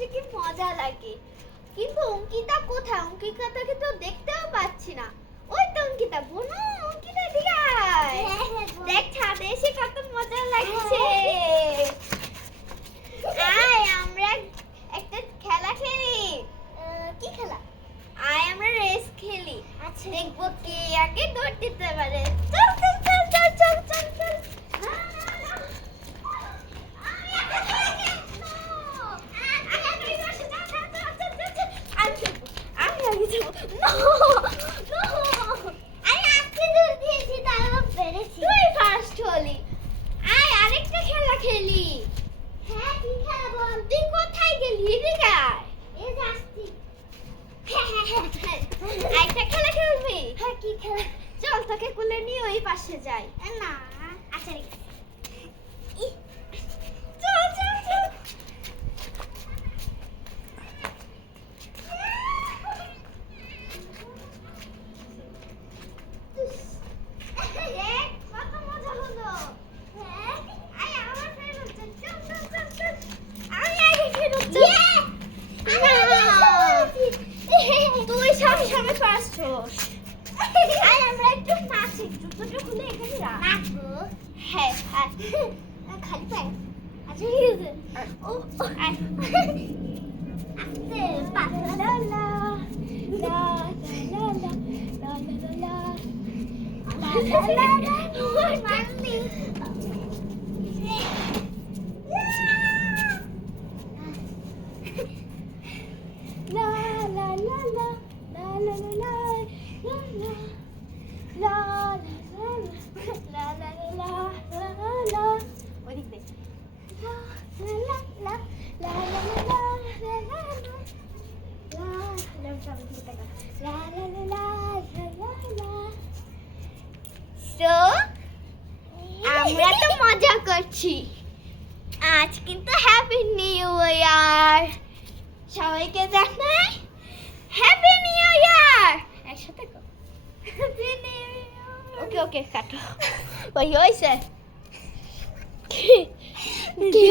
এসে কি মজা লাগে। কিন্তু অঙ্কিতা কোথায়? অঙ্কিতাকে তো দেখতেও পাচ্ছি না। ওই তো অঙ্কিতা, বোনো অঙ্কিতা এদিকে আয়। দেখ ছাদে এসে কত মজা লাগছে। আয় আমরা একটা খেলা খেলি। কি খেলা? আয় আমরা রেস খেলি। আচ্ছা দেখবো কে আগে দৌড় দিতে পারে। চল চল চল চল চল চল চল। তুই ফার্স্ট হলি। আয় আরেকটা খেলা খেলি। হ্যাঁ কি খেলা বল? তুই কোথায় গেলি? এদিকে আয়। এই যে আসছি। আরেকটা খেলা খেলবি? হ্যাঁ কি খেলা? চল তোকে কোলে নিয়ে ওই পাশে যাই। না আচ্ছা চল চল চল। কত মজা হলো। আয় আমার ফেরত চল চল চল চল। আমি আগে ফেরত চল। তুই সবসময় ফার্স্ট হোস। আয় আমরা একটু নাচি। জুতোটা খুলে এখানে রাখ। নাচবো? হ্যাঁ খালি পায়ে। আচ্ছা ঠিক আছে। ও আয় আস্তে পাতলা লা লা লা লা লা লা লা লা লা মারলি। La la la la la la la la la la la la la la la. ওদিক দে। La la la la la la la la la la. So আমরা তো মজা করছি। আজ কিন্তু হ্যাপি নিউ ইয়ার। সবাইকে জানাই হ্যাপি নিউ ইয়ার। একসাথে কর। Happy new year. ওকে ওকে কাটো। ওই হইছে।